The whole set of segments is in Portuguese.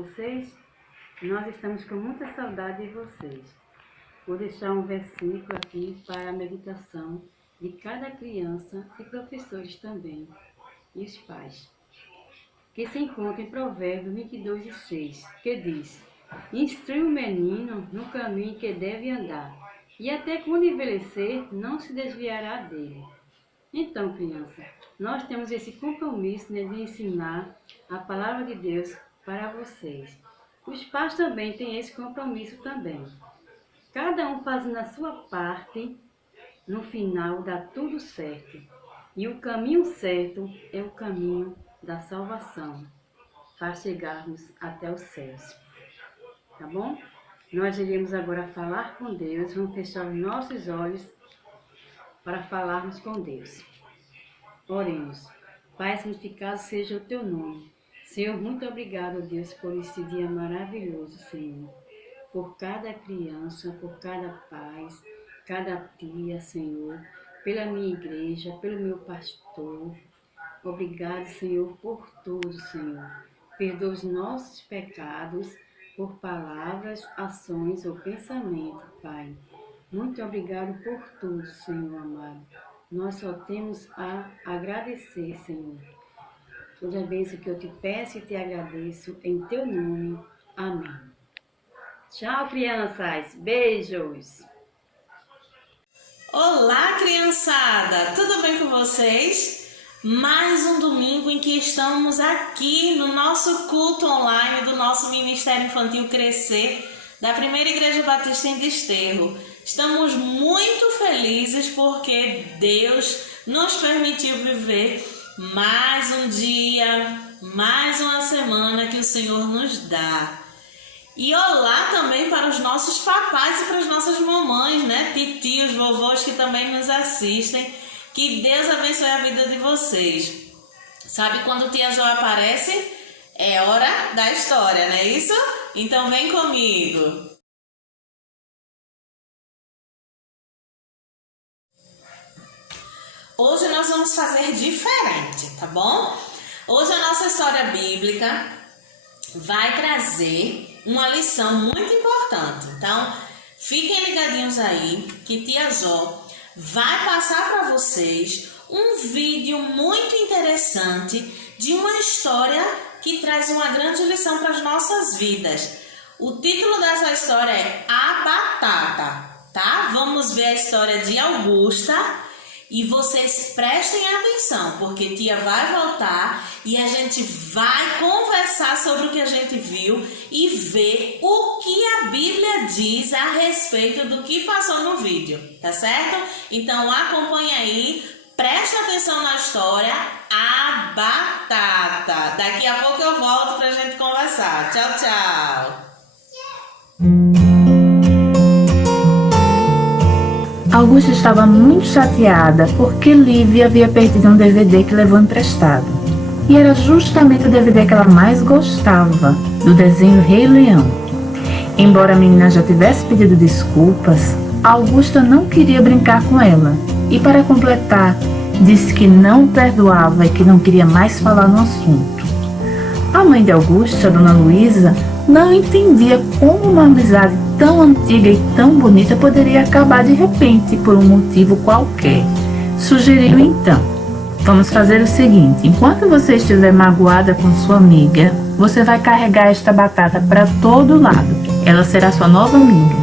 vocês? Nós estamos com muita saudade de vocês. Vou deixar um versículo aqui para a meditação de cada criança e professores também, e os pais, que se encontra em Provérbios 22:6, que diz: instrui o menino no caminho que deve andar, e até quando envelhecer não se desviará dele. Então, criança, nós temos esse compromisso, né, de ensinar a palavra de Deus para vocês. Os pais também têm esse compromisso também. Cada um fazendo a sua parte, no final dá tudo certo. E o caminho certo é o caminho da salvação, para chegarmos até os céus. Tá bom? Nós iremos agora falar com Deus, vamos fechar os nossos olhos para falarmos com Deus. Oremos. Pai santificado seja o teu nome. Senhor, muito obrigado, Deus, por esse dia maravilhoso, Senhor. Por cada criança, por cada pai, cada tia, Senhor. Pela minha igreja, pelo meu pastor. Obrigado, Senhor, por tudo, Senhor. Perdoa os nossos pecados por palavras, ações ou pensamento, Pai. Muito obrigado por tudo, Senhor amado. Nós só temos a agradecer, Senhor. Toda a bênção que eu te peço e te agradeço em teu nome. Amém. Tchau, crianças. Beijos. Olá, criançada. Tudo bem com vocês? Mais um domingo em que estamos aqui no nosso culto online do nosso Ministério Infantil Crescer, da Primeira Igreja Batista em Desterro. Estamos muito felizes porque Deus nos permitiu viver mais um dia, mais uma semana que o Senhor nos dá. E olá também para os nossos papais e para as nossas mamães, né? Titios, vovôs que também nos assistem. Que Deus abençoe a vida de vocês. Sabe quando tia Jo aparece? É hora da história, não é isso? Então vem comigo. Hoje nós vamos fazer diferente, tá bom? Hoje a nossa história bíblica vai trazer uma lição muito importante. Então, fiquem ligadinhos aí que tia Jo vai passar para vocês um vídeo muito interessante de uma história que traz uma grande lição para as nossas vidas. O título dessa história é A Batata, tá? Vamos ver a história de Augusta. E vocês prestem atenção, porque tia vai voltar e a gente vai conversar sobre o que a gente viu e ver o que a Bíblia diz a respeito do que passou no vídeo, tá certo? Então acompanha aí, preste atenção na história, a batata. Daqui a pouco eu volto pra gente conversar. Tchau, tchau! Augusta estava muito chateada porque Lívia havia perdido um DVD que levou emprestado. E era justamente o DVD que ela mais gostava, do desenho Rei Leão. Embora a menina já tivesse pedido desculpas, Augusta não queria brincar com ela. E para completar, disse que não perdoava e que não queria mais falar no assunto. A mãe de Augusta, Dona Luísa, não entendia como uma amizade tão antiga e tão bonita poderia acabar de repente por um motivo qualquer. Sugeriu então: vamos fazer o seguinte, enquanto você estiver magoada com sua amiga, você vai carregar esta batata para todo lado. Ela será sua nova amiga.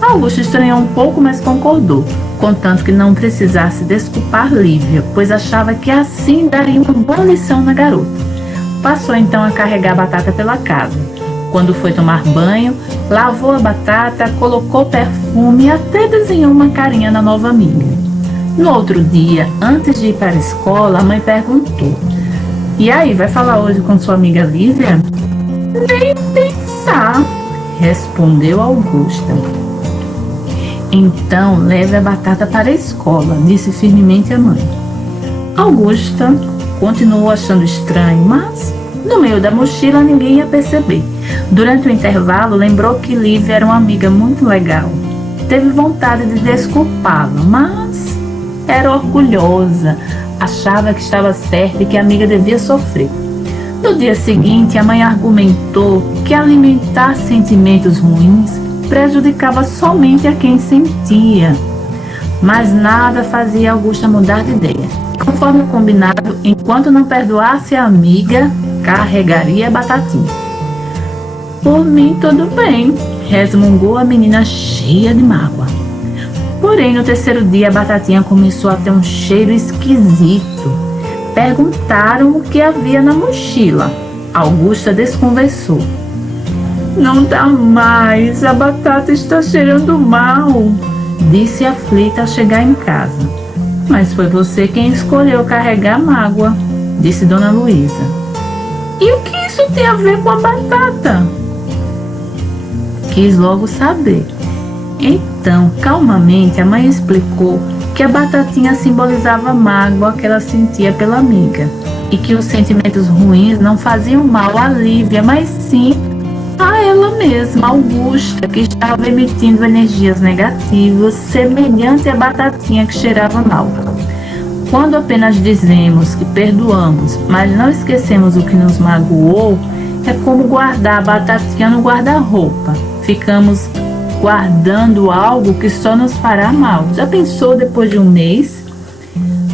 Augusto estranhou um pouco, mas concordou, contanto que não precisasse desculpar Lívia, pois achava que assim daria uma boa lição na garota. Passou então a carregar a batata pela casa. Quando foi tomar banho, lavou a batata, colocou perfume e até desenhou uma carinha na nova amiga. No outro dia, antes de ir para a escola, a mãe perguntou: e aí, vai falar hoje com sua amiga Lívia? Nem pensar, respondeu Augusta. Então, leve a batata para a escola, disse firmemente a mãe. Augusta continuou achando estranho, mas no meio da mochila ninguém ia perceber. Durante o intervalo, lembrou que Lívia era uma amiga muito legal. Teve vontade de desculpá-la, mas era orgulhosa. Achava que estava certa e que a amiga devia sofrer. No dia seguinte, a mãe argumentou que alimentar sentimentos ruins prejudicava somente a quem sentia. Mas nada fazia Augusta mudar de ideia. Conforme combinado, enquanto não perdoasse a amiga, carregaria a Batatinha. Por mim, tudo bem, resmungou a menina cheia de mágoa. Porém, no terceiro dia, a Batatinha começou a ter um cheiro esquisito. Perguntaram o que havia na mochila. Augusta desconversou. Não dá mais, a batata está cheirando mal, disse aflita ao chegar em casa. Mas foi você quem escolheu carregar a mágoa, disse Dona Luísa. E o que isso tem a ver com a batata? Quis logo saber. Então, calmamente, a mãe explicou que a batatinha simbolizava a mágoa que ela sentia pela amiga e que os sentimentos ruins não faziam mal a Lívia, mas sim a ela mesma, Augusta, que estava emitindo energias negativas semelhante à batatinha que cheirava mal. Quando apenas dizemos que perdoamos, mas não esquecemos o que nos magoou, é como guardar a batatinha no guarda-roupa. Ficamos guardando algo que só nos fará mal. Já pensou depois de um mês?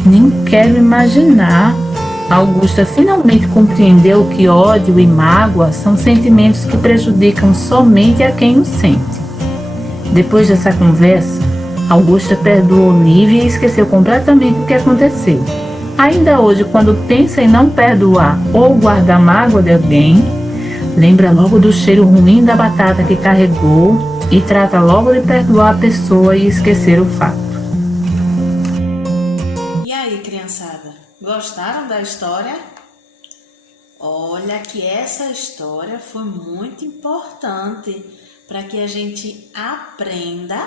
Nem quero imaginar. Augusta finalmente compreendeu que ódio e mágoa são sentimentos que prejudicam somente a quem os sente. Depois dessa conversa, Augusta perdoou Lívia e esqueceu completamente o que aconteceu. Ainda hoje, quando pensa em não perdoar ou guardar mágoa de alguém, lembra logo do cheiro ruim da batata que carregou e trata logo de perdoar a pessoa e esquecer o fato. E aí, criançada, gostaram da história? Olha que essa história foi muito importante para que a gente aprenda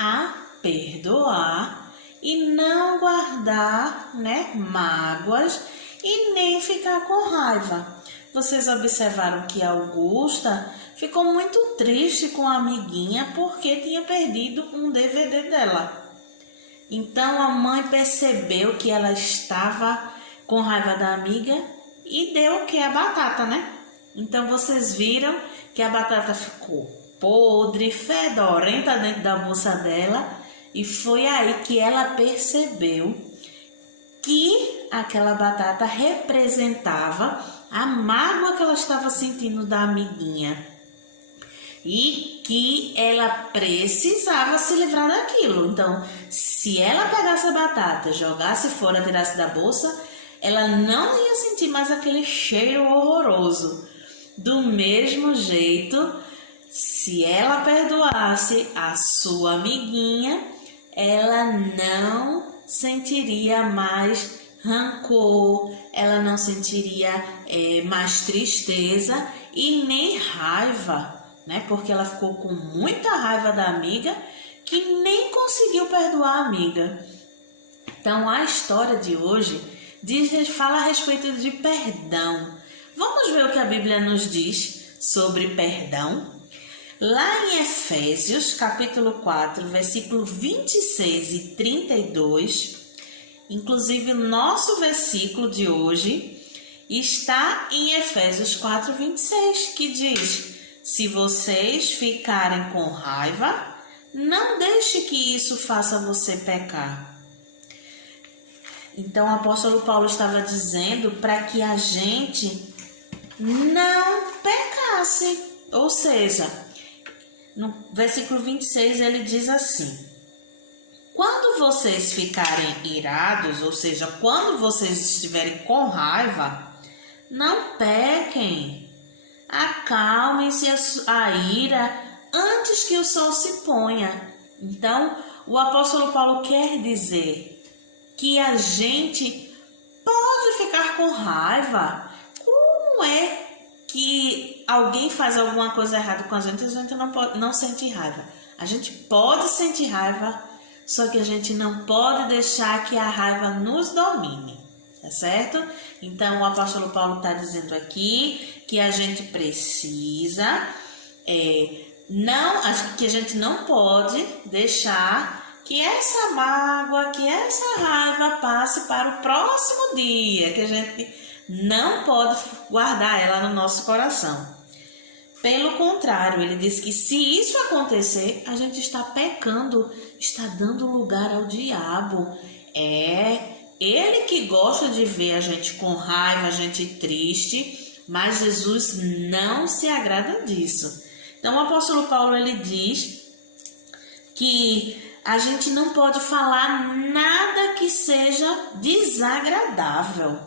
a perdoar e não guardar, mágoas e nem ficar com raiva. Vocês observaram que a Augusta ficou muito triste com a amiguinha porque tinha perdido um DVD dela. Então a mãe percebeu que ela estava com raiva da amiga e deu o que? A batata, né? Então vocês viram que a batata ficou podre, fedorenta dentro da bolsa dela e foi aí que ela percebeu que aquela batata representava a mágoa que ela estava sentindo da amiguinha e que ela precisava se livrar daquilo. Então, se ela pegasse a batata, jogasse fora, tirasse da bolsa, ela não ia sentir mais aquele cheiro horroroso. Do mesmo jeito, se ela perdoasse a sua amiguinha, ela não sentiria mais rancor, ela não sentiria mais tristeza e nem raiva, porque ela ficou com muita raiva da amiga que nem conseguiu perdoar a amiga. Então a história de hoje fala a respeito de perdão. Vamos ver o que a Bíblia nos diz sobre perdão? Lá em Efésios, capítulo 4, versículo 26 e 32, inclusive o nosso versículo de hoje está em Efésios 4, 26, que diz: se vocês ficarem com raiva, não deixe que isso faça você pecar. Então o apóstolo Paulo estava dizendo para que a gente não pecasse. Ou seja, no versículo 26 ele diz assim: quando vocês ficarem irados, ou seja, quando vocês estiverem com raiva, não pequem. Acalmem-se a ira antes que o sol se ponha. Então, o apóstolo Paulo quer dizer que a gente pode ficar com raiva. Como é que alguém faz alguma coisa errada com a gente não sente raiva? A gente pode sentir raiva, só que a gente não pode deixar que a raiva nos domine, tá certo? Então, o apóstolo Paulo está dizendo aqui que a gente precisa, que a gente não pode deixar que essa mágoa, que essa raiva passe para o próximo dia, que a gente não pode guardar ela no nosso coração. Pelo contrário, ele diz que se isso acontecer, a gente está pecando, está dando lugar ao diabo. É ele que gosta de ver a gente com raiva, a gente triste, mas Jesus não se agrada disso. Então o apóstolo Paulo ele diz que a gente não pode falar nada que seja desagradável,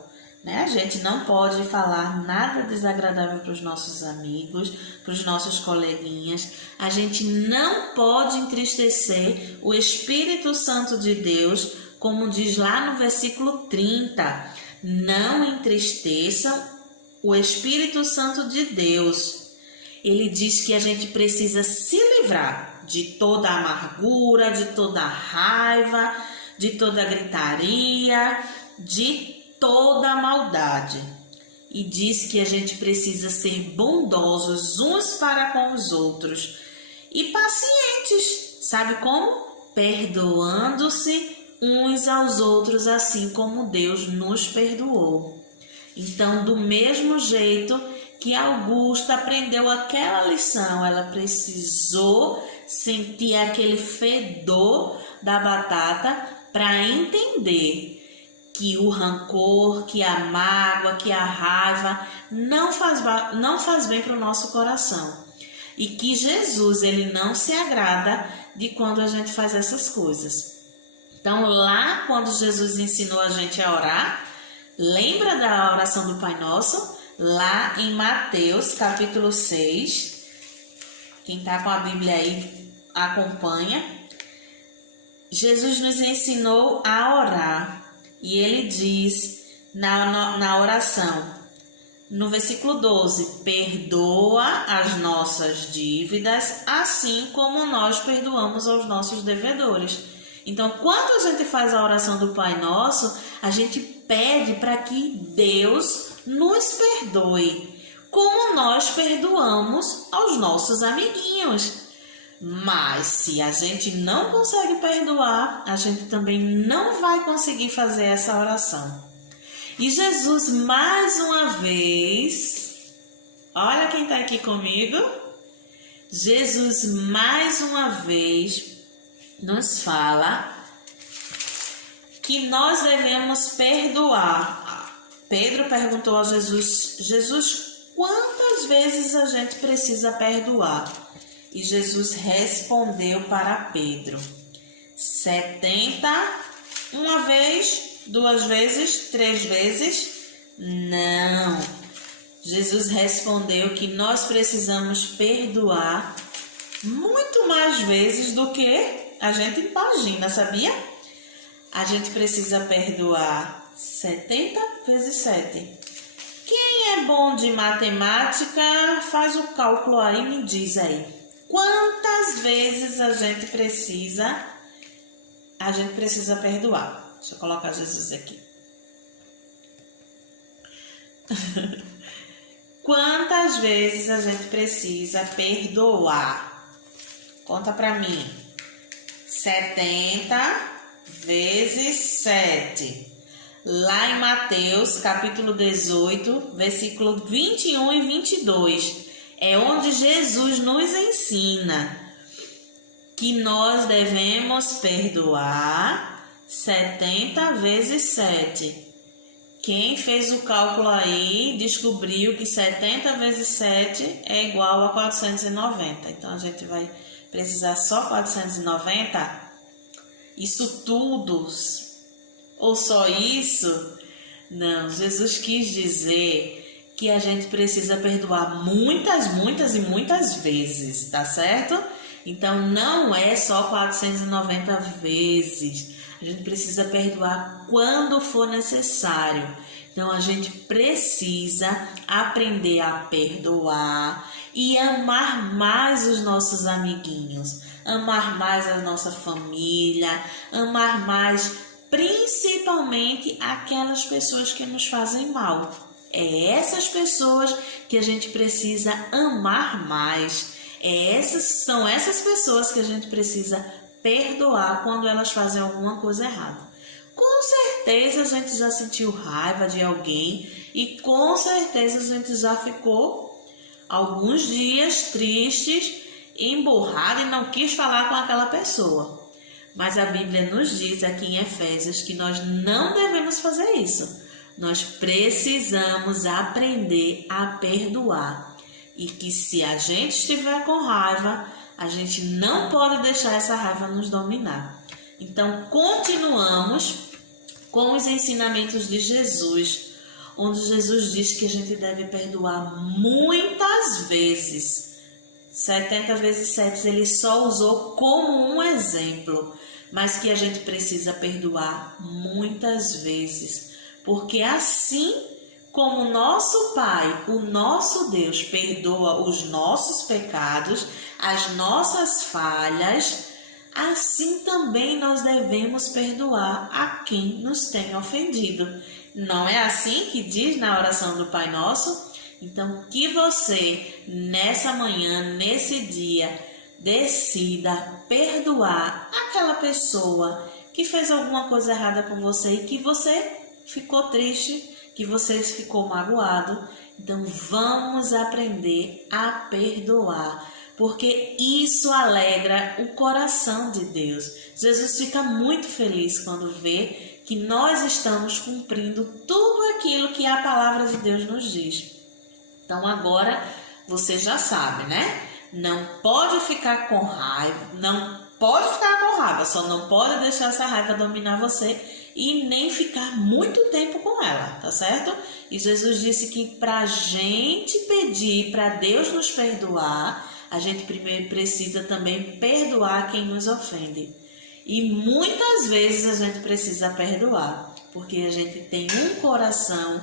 né? A gente não pode falar nada desagradável para os nossos amigos, para os nossos coleguinhas. A gente não pode entristecer o Espírito Santo de Deus, como diz lá no versículo 30. Não entristeçam o Espírito Santo de Deus. Ele diz que a gente precisa se livrar de toda a amargura, de toda a raiva, de toda a gritaria, de toda a maldade. E diz que a gente precisa ser bondosos uns para com os outros e pacientes. Sabe como? Perdoando-se uns aos outros, assim como Deus nos perdoou. Então, do mesmo jeito que Augusta aprendeu aquela lição, ela precisou sentir aquele fedor da batata para entender que o rancor, que a mágoa, que a raiva não faz bem para o nosso coração. E que Jesus, ele não se agrada de quando a gente faz essas coisas. Então, lá quando Jesus ensinou a gente a orar, lembra da oração do Pai Nosso? Lá em Mateus, capítulo 6. Quem está com a Bíblia aí, acompanha. Jesus nos ensinou a orar. E ele diz na oração, no versículo 12, perdoa as nossas dívidas, assim como nós perdoamos aos nossos devedores. Então, quando a gente faz a oração do Pai Nosso, a gente pede para que Deus nos perdoe, como nós perdoamos aos nossos amiguinhos. Mas se a gente não consegue perdoar, a gente também não vai conseguir fazer essa oração. E Jesus, mais uma vez, olha quem está aqui comigo. Jesus, mais uma vez, nos fala que nós devemos perdoar. Pedro perguntou a Jesus: Jesus, quantas vezes a gente precisa perdoar? E Jesus respondeu para Pedro: 70, uma vez, 2 vezes, 3 vezes? Não. Jesus respondeu que nós precisamos perdoar muito mais vezes do que a gente imagina, sabia? A gente precisa perdoar 70 vezes 7. Quem é bom de matemática, faz o cálculo aí e me diz aí. Quantas vezes a gente precisa perdoar? Deixa eu colocar Jesus aqui. Quantas vezes a gente precisa perdoar? Conta pra mim. 70 vezes 7. Lá em Mateus, capítulo 18, versículo 21 e 22. É onde Jesus nos ensina que nós devemos perdoar 70 vezes 7. Quem fez o cálculo aí descobriu que 70 vezes 7 é igual a 490. Então, a gente vai precisar só 490? Isso tudo? Ou só isso? Não, Jesus quis dizer que a gente precisa perdoar muitas e muitas vezes, tá certo? Então, não é só 490 vezes. A gente precisa perdoar quando for necessário. Então, a gente precisa aprender a perdoar e amar mais os nossos amiguinhos, amar mais a nossa família, amar mais principalmente aquelas pessoas que nos fazem mal. É essas pessoas que a gente precisa amar mais. São essas pessoas que a gente precisa perdoar quando elas fazem alguma coisa errada. Com certeza a gente já sentiu raiva de alguém e com certeza a gente já ficou alguns dias tristes, emburrado e não quis falar com aquela pessoa. Mas a Bíblia nos diz aqui em Efésios que nós não devemos fazer isso. Nós precisamos aprender a perdoar. E que se a gente estiver com raiva, a gente não pode deixar essa raiva nos dominar. Então, continuamos com os ensinamentos de Jesus, onde Jesus diz que a gente deve perdoar muitas vezes. 70 vezes 7 ele só usou como um exemplo, mas que a gente precisa perdoar muitas vezes, porque assim como o nosso Pai, o nosso Deus, perdoa os nossos pecados, as nossas falhas, assim também nós devemos perdoar a quem nos tem ofendido. Não é assim que diz na oração do Pai Nosso? Então, que você, nessa manhã, nesse dia, decida perdoar aquela pessoa que fez alguma coisa errada com você e que você ficou triste, que você ficou magoado. Então, vamos aprender a perdoar, porque isso alegra o coração de Deus. Jesus fica muito feliz quando vê que nós estamos cumprindo tudo aquilo que a palavra de Deus nos diz. Então agora você já sabe, né? Não pode ficar com raiva, só não pode deixar essa raiva dominar você e nem ficar muito tempo com ela, tá certo? E Jesus disse que para a gente pedir para Deus nos perdoar, a gente primeiro precisa também perdoar quem nos ofende. E muitas vezes a gente precisa perdoar, porque a gente tem um coração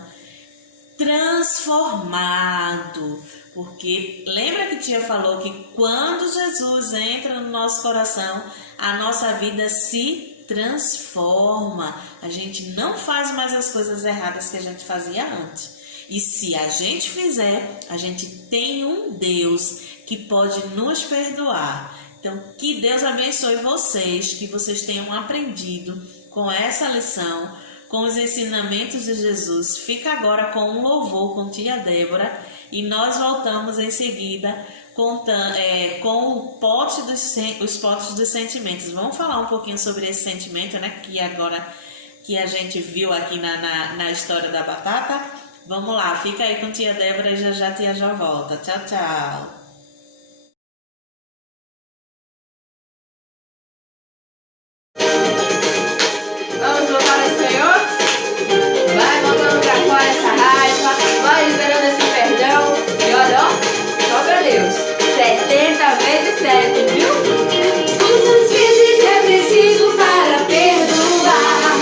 transformado. Porque lembra que tia falou que quando Jesus entra no nosso coração, a nossa vida se transforma. A gente não faz mais as coisas erradas que a gente fazia antes. E se a gente fizer, a gente tem um Deus que pode nos perdoar. Então, que Deus abençoe vocês, que vocês tenham aprendido com essa lição, com os ensinamentos de Jesus. Fica agora com um louvor com tia Débora e nós voltamos em seguida com os potes dos sentimentos. Vamos falar um pouquinho sobre esse sentimento, né? Que agora que a gente viu aqui na história da batata. Vamos lá, fica aí com tia Débora e já a tia já volta. Tchau, tchau. Vamos louvar o Senhor? Vai mandando pra fora essa raiva, vai liberando esse perdão. E olha, ó, só pra Deus. 70 vezes 7, viu? Quantas vezes é preciso para perdoar?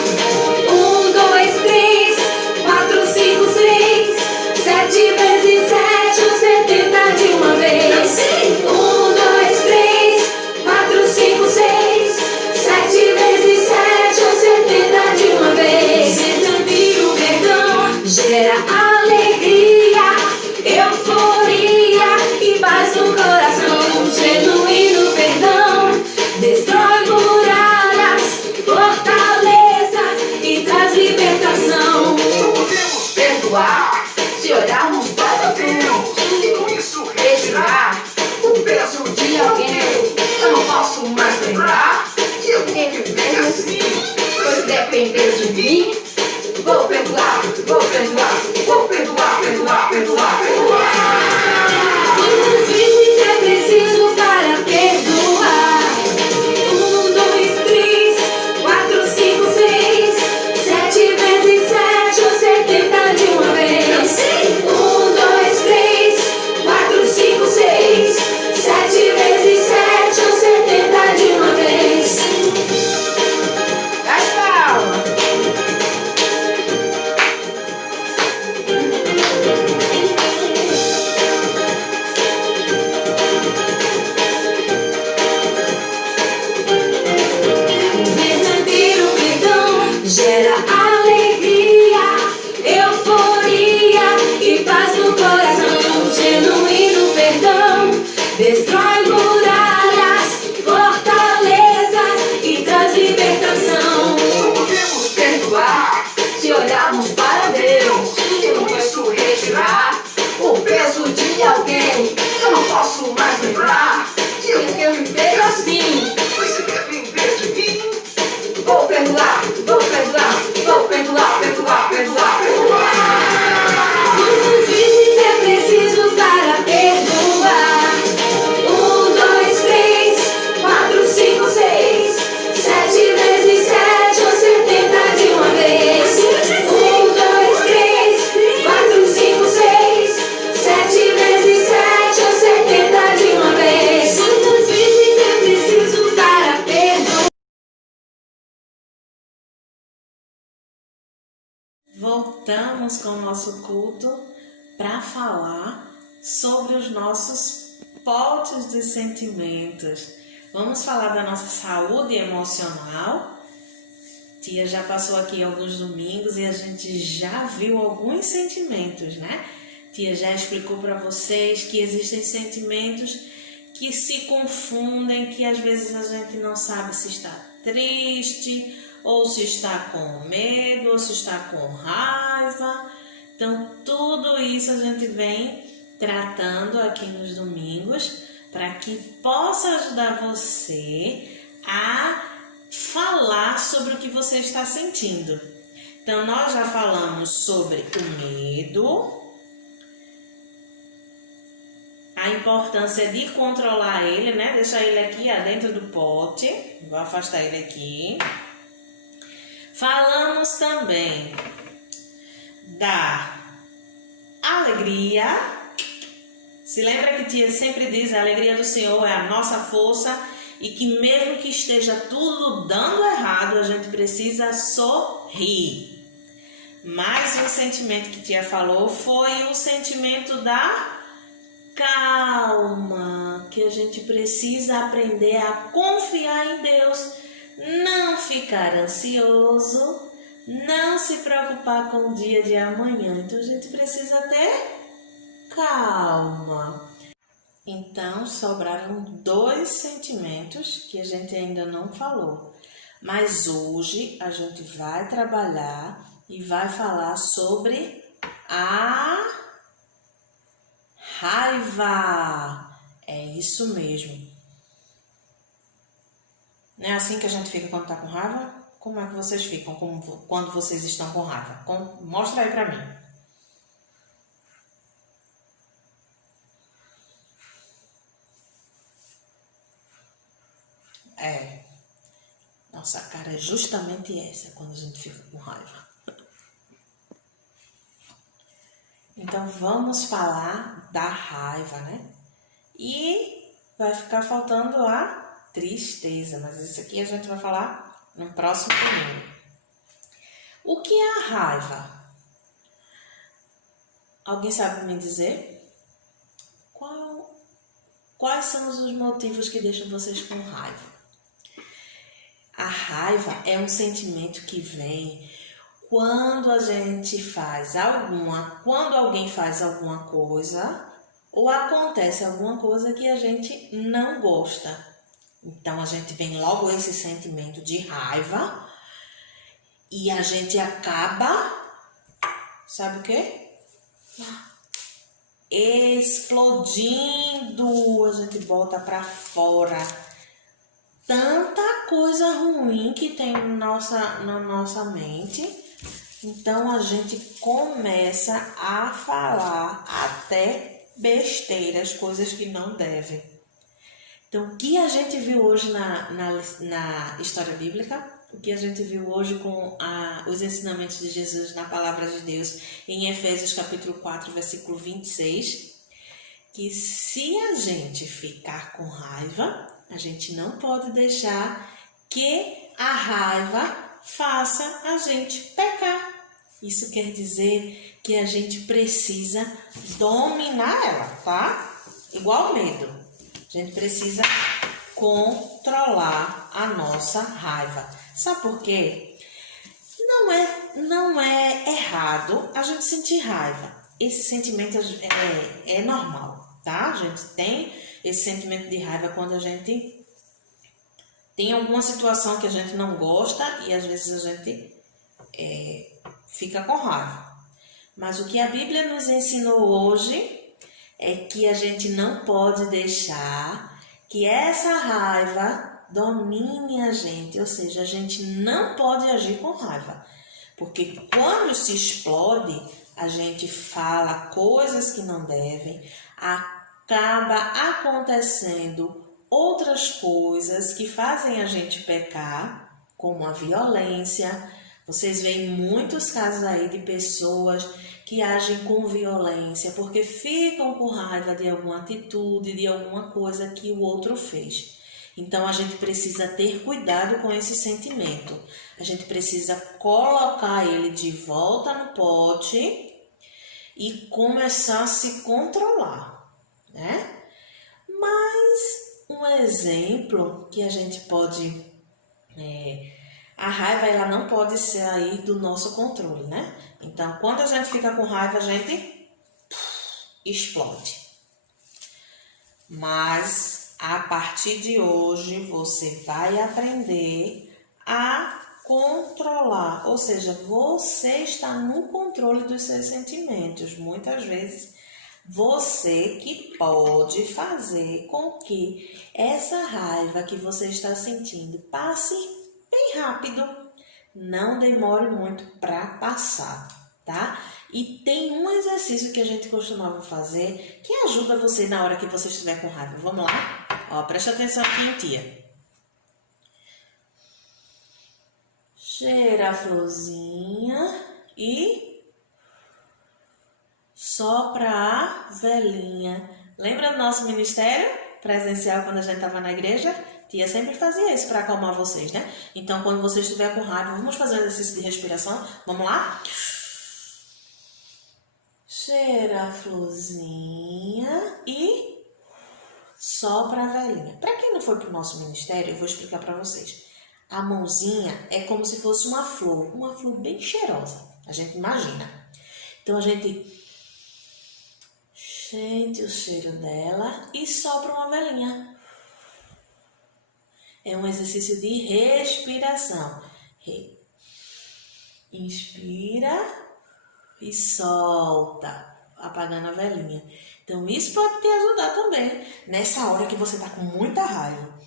1, 2, 3, 4, 5, 6, 7 vezes 7, ou 70 de uma vez. 1, 2, 3, 4, 5, 6, 7 vezes 7, ou 70 de uma vez. Verdadeiro perdão gera alegria, euforia e paz no coração. Genuíno perdão destrói muralhas, fortalezas e traz libertação. Podemos perdoar Se olharmos para Deus e com isso retirar o peso de alguém, eu não posso mais lembrar que eu tenho que viver assim. pois depender de mim. Vou perdoar, vou perdoar, vou perdoar, perdoar, perdoar, perdoar. Quantas vezes é preciso para perdoar? 1, 2, 3, 4, 5, 6, 7 vezes 7, ou 70 de uma vez. 1, 2, 3, 4, 5, 6, 7 vezes 7, ou 70 de uma vez. Das palmas. Verdadeiro perdão gera alegria, euforia e paz no coração. Genuíno perdão destrói muralhas, fortalezas e traz libertação. Podemos perdoar Se olharmos para Deus, e com isso perdoar, vou perdoar, vou perdoar, perdoar, perdoar, perdoar. Quantas vezes é preciso para perdoar? 1, 2, 3, 4, 5, 6, 7 vezes 7 ou 70 de uma vez. 1, 2, 3, 4, 5, 6, 7 vezes 7 ou 70 de uma vez. Quantas vezes é preciso para perdoar? Voltamos com o nosso culto para falar sobre os nossos potes de sentimentos. Vamos falar da nossa saúde emocional. Tia já passou aqui alguns domingos e a gente já viu alguns sentimentos, né? Tia já explicou para vocês que existem sentimentos que se confundem, que às vezes a gente não sabe se está triste, ou se está com medo, ou se está com raiva. Então, tudo isso a gente vem tratando aqui nos domingos para que possa ajudar você a falar sobre o que você está sentindo. Então, nós já falamos sobre o medo, a importância de controlar ele, né? Deixar ele aqui dentro do pote. Vou afastar ele aqui. Falamos também da alegria. Se lembra que tia sempre diz: a alegria do Senhor é a nossa força, e que mesmo que esteja tudo dando errado, a gente precisa sorrir. Mais um sentimento que tia falou foi o sentimento da calma, que a gente precisa aprender a confiar em Deus, não ficar ansioso, não se preocupar com o dia de amanhã. Então a gente precisa ter calma. Então sobraram 2 sentimentos que a gente ainda não falou, mas hoje a gente vai trabalhar e vai falar sobre a raiva. É isso mesmo. Não é assim que a gente fica quando está com raiva? Como é que vocês ficam quando vocês estão com raiva? Mostra aí pra mim. Nossa cara é justamente essa quando a gente fica com raiva. Então vamos falar da raiva, né? E vai ficar faltando a tristeza, mas isso aqui a gente vai falar no próximo domingo. O que é a raiva? Alguém sabe me dizer? Quais são os motivos que deixam vocês com raiva? A raiva é um sentimento que vem quando alguém faz alguma coisa ou acontece alguma coisa que a gente não gosta. Então a gente vem logo esse sentimento de raiva e a gente acaba, sabe o quê? Explodindo, a gente bota pra fora tanta coisa ruim que tem na nossa mente. Então a gente começa a falar até besteiras, coisas que não devem. Então, o que a gente viu hoje na história bíblica, o que a gente viu hoje com os ensinamentos de Jesus na Palavra de Deus, em Efésios capítulo 4, versículo 26, que se a gente ficar com raiva, a gente não pode deixar que a raiva faça a gente pecar. Isso quer dizer que a gente precisa dominar ela, tá? Igual medo. A gente precisa controlar a nossa raiva. Sabe por quê? Não é errado a gente sentir raiva. Esse sentimento é normal, tá? A gente tem esse sentimento de raiva quando a gente tem alguma situação que a gente não gosta e às vezes a gente fica com raiva. Mas o que a Bíblia nos ensinou hoje é que a gente não pode deixar que essa raiva domine a gente, ou seja, a gente não pode agir com raiva, porque quando se explode, a gente fala coisas que não devem, acaba acontecendo outras coisas que fazem a gente pecar, como a violência. Vocês veem muitos casos aí de pessoas que agem com violência porque ficam com raiva de alguma atitude, de alguma coisa que o outro fez. Então, a gente precisa ter cuidado com esse sentimento. A gente precisa colocar ele de volta no pote e começar a se controlar, né? Mas um exemplo que a gente pode... a raiva, ela não pode sair do nosso controle, né? Então, quando a gente fica com raiva, a gente explode. Mas, a partir de hoje, você vai aprender a controlar. Ou seja, você está no controle dos seus sentimentos. Muitas vezes, você que pode fazer com que essa raiva que você está sentindo passe bem rápido, não demore muito para passar, tá? E tem um exercício que a gente costumava fazer que ajuda você na hora que você estiver com raiva. Vamos lá? Ó, preste atenção aqui, tia. Cheira a florzinha e sopra a velinha. Lembra do nosso ministério presencial quando a gente estava na igreja? Tia sempre fazia isso para acalmar vocês, né? Então, quando você estiver com raiva, vamos fazer um exercício de respiração? Vamos lá? Cheira a florzinha e sopra a velinha. Para quem não foi para o nosso ministério, eu vou explicar para vocês. A mãozinha é como se fosse uma flor bem cheirosa. A gente imagina. Então, a gente sente o cheiro dela e sopra uma velinha. É um exercício de respiração. Inspira e solta, apagando a velinha. Então, isso pode te ajudar também nessa hora que você está com muita raiva.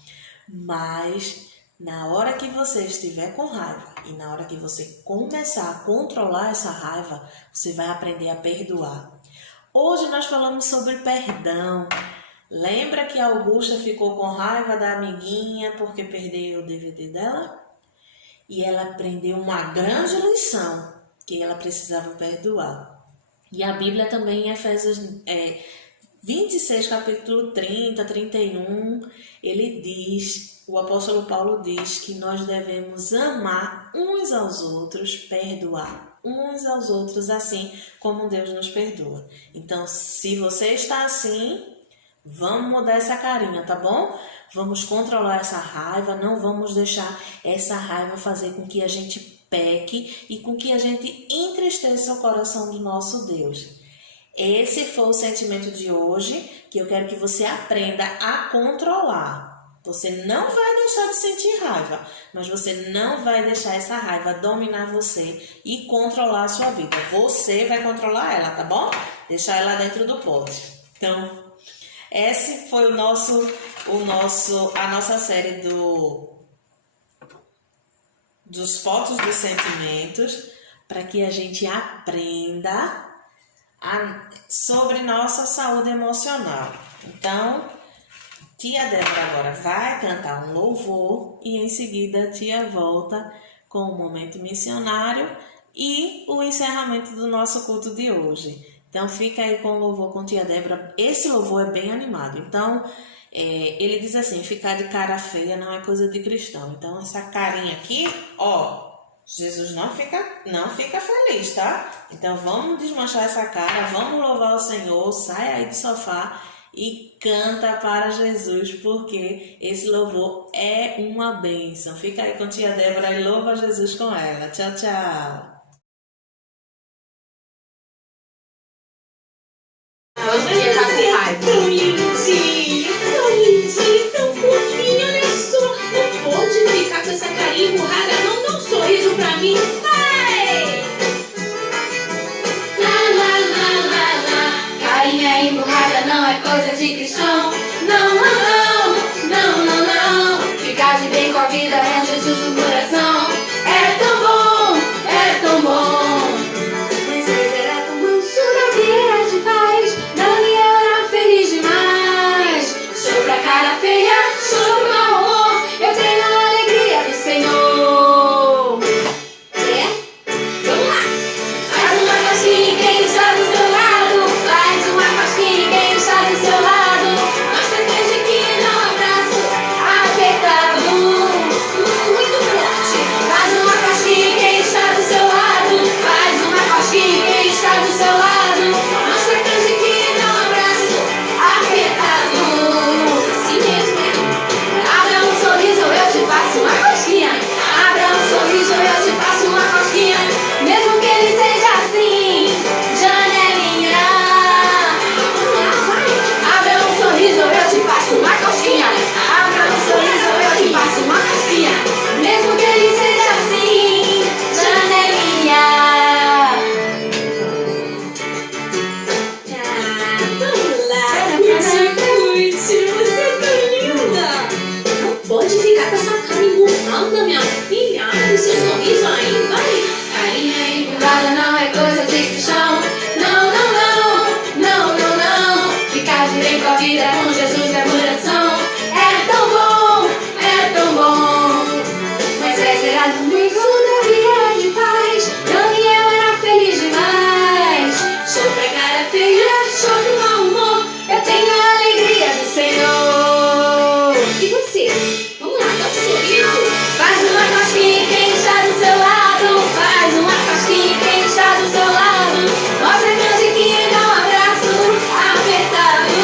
Mas, na hora que você estiver com raiva e na hora que você começar a controlar essa raiva, você vai aprender a perdoar. Hoje nós falamos sobre perdão. Lembra que a Augusta ficou com raiva da amiguinha porque perdeu o DVD dela? E ela aprendeu uma grande lição, que ela precisava perdoar. E a Bíblia também, em Efésios 26, capítulo 30, 31, ele diz, o apóstolo Paulo diz que nós devemos amar uns aos outros, perdoar uns aos outros, assim como Deus nos perdoa. Então, se você está assim, vamos mudar essa carinha, tá bom? Vamos controlar essa raiva, não vamos deixar essa raiva fazer com que a gente peque e com que a gente entristeça o coração do nosso Deus. Esse foi o sentimento de hoje, que eu quero que você aprenda a controlar. Você não vai deixar de sentir raiva, mas você não vai deixar essa raiva dominar você e controlar a sua vida. Você vai controlar ela, tá bom? Deixar ela dentro do pote. Então, esse foi a nossa série dos potes dos sentimentos, para que a gente aprenda sobre nossa saúde emocional. Então, tia Débora agora vai cantar um louvor e em seguida a tia volta com o momento missionário e o encerramento do nosso culto de hoje. Então, fica aí com o louvor com tia Débora. Esse louvor é bem animado. Então, ele diz assim, ficar de cara feia não é coisa de cristão. Então, essa carinha aqui, ó, Jesus não fica feliz, tá? Então, vamos desmanchar essa cara, vamos louvar o Senhor, sai aí do sofá e canta para Jesus, porque esse louvor é uma bênção. Fica aí com tia Débora e louva Jesus com ela. Tchau, tchau. Hoje em dia tá sem raiva. Tão lindinho, tão fofinho, olha só. Não pode ficar com essa carinha empurrada, não dá um sorriso pra mim. Vai! Carinha emburrada não é coisa de cristão. Não, não, não. Anda, minha filha, abre seu sorriso aí, vai. Carinha empurrada não é coisa de cristão. Não, não, não, não, não, não. Ficar direito a vida com Jesus é coração. É tão bom, é tão bom. Moisés era domingo, Davi era de paz, Daniel era feliz demais. Sou precária, feia, sou do mau humor. Eu tenho a alegria do Senhor. E você? Vamos lá, dá um sorriso. Faz uma cosquinha em quem está do seu lado. Faz uma cosquinha em quem está do seu lado. Mostra a canjiquinha e dá um abraço apertado.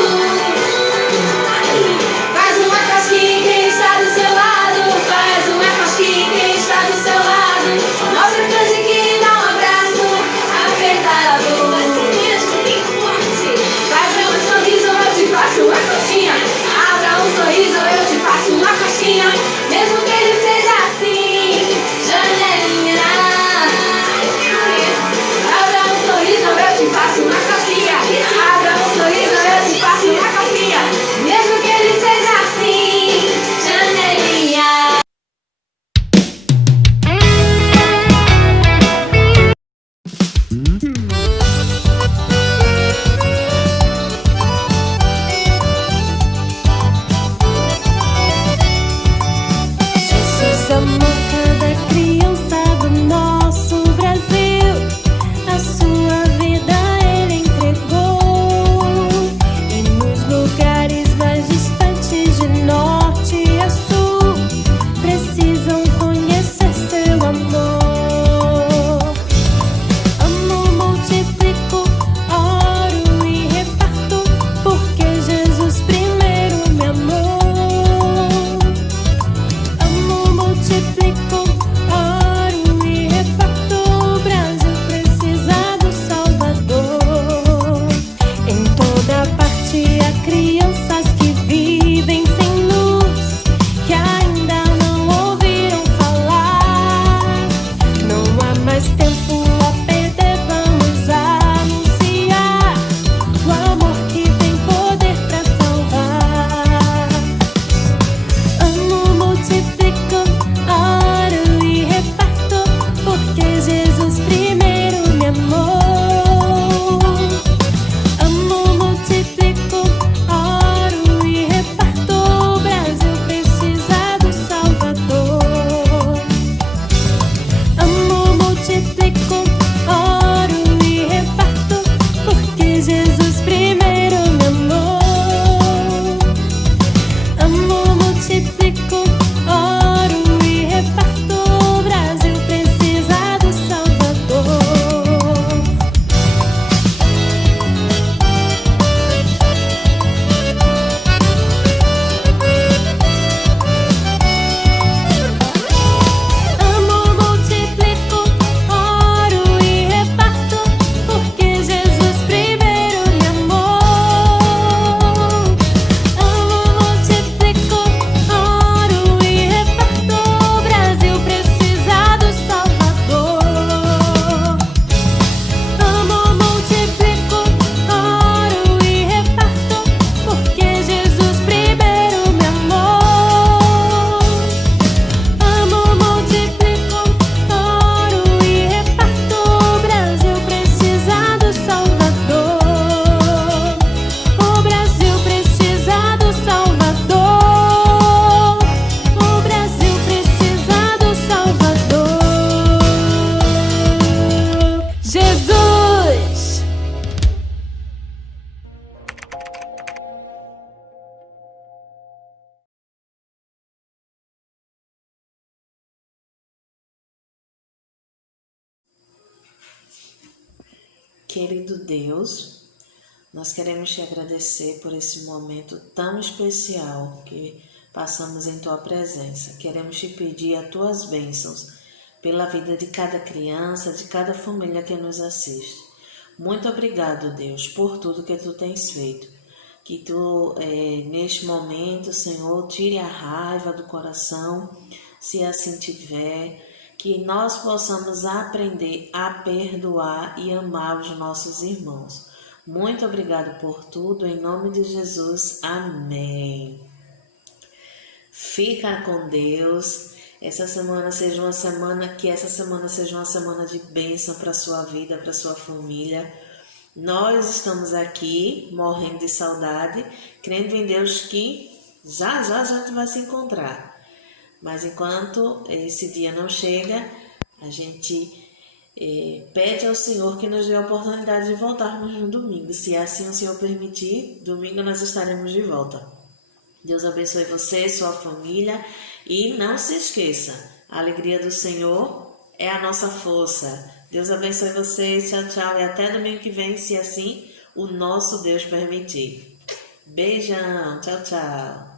Faz uma cosquinha em quem está do seu lado. Faz uma cosquinha em quem está do seu lado. Mostra a canjiquinha e dá um abraço apertado. Assim mesmo, bem forte. Faz um sorriso, eu te faço uma coxinha. Abra um sorriso, eu te faço uma coxinha. Mesmo que ele seja assim, janelinha. Abra um sorriso, eu te faço uma coxinha. Abra um sorriso, eu te faço uma coxinha. Mesmo que ele seja assim, janelinha. Jesus amou cada criança do nosso Brasil. A sua vida ele entregou. E nos lugares mais distantes de norte a sul precisam conhecer seu amor. Amo, multiplico, oro e reparto, porque Jesus primeiro me amou. Amo, multiplico, oro e reparto. O Brasil precisa do Salvador. Em toda parte há crianças que vivem sem luz, que ainda não ouviram falar. Não há mais tempo a perder, vamos anunciar o amor que tem poder pra salvar. Amo, multiplico, oro e reparto, porque Jesus primeiro me amou. Amo, multiplico, oro e reparto. O Brasil precisa do Salvador. Amo, multiplico, oro e reparto, porque Jesus primeiro me amou. Amo, multiplico, oro e reparto. O Brasil precisa do Salvador. Amo, multiplico, oro e reparto, porque Jesus primeiro me amou. Amo, multiplico, oro e reparto. O Brasil precisa do Salvador. Amo, multiplico, oro e reparto, porque Jesus primeiro me amou. Amo, multiplico, oro e reparto. O Brasil precisa do Salvador. O Brasil precisa do Salvador. O Brasil precisa do Salvador. Jesus! Querido Deus, nós queremos te agradecer por esse momento tão especial que passamos em tua presença. Queremos te pedir as tuas bênçãos pela vida de cada criança, de cada família que nos assiste. Muito obrigado, Deus, por tudo que tu tens feito. Que tu, neste momento, Senhor, tire a raiva do coração, se assim tiver. Que nós possamos aprender a perdoar e amar os nossos irmãos. Muito obrigado por tudo, em nome de Jesus, amém. Fica com Deus essa semana seja uma semana de bênção para a sua vida, para a sua família. Nós estamos aqui morrendo de saudade, crendo em Deus que já a gente vai se encontrar. Mas enquanto esse dia não chega, a gente pede ao Senhor que nos dê a oportunidade de voltarmos no domingo. Se assim o Senhor permitir, domingo nós estaremos de volta. Deus abençoe você, sua família, e não se esqueça, a alegria do Senhor é a nossa força. Deus abençoe vocês, tchau, tchau, e até domingo que vem, se assim o nosso Deus permitir. Beijão, tchau, tchau.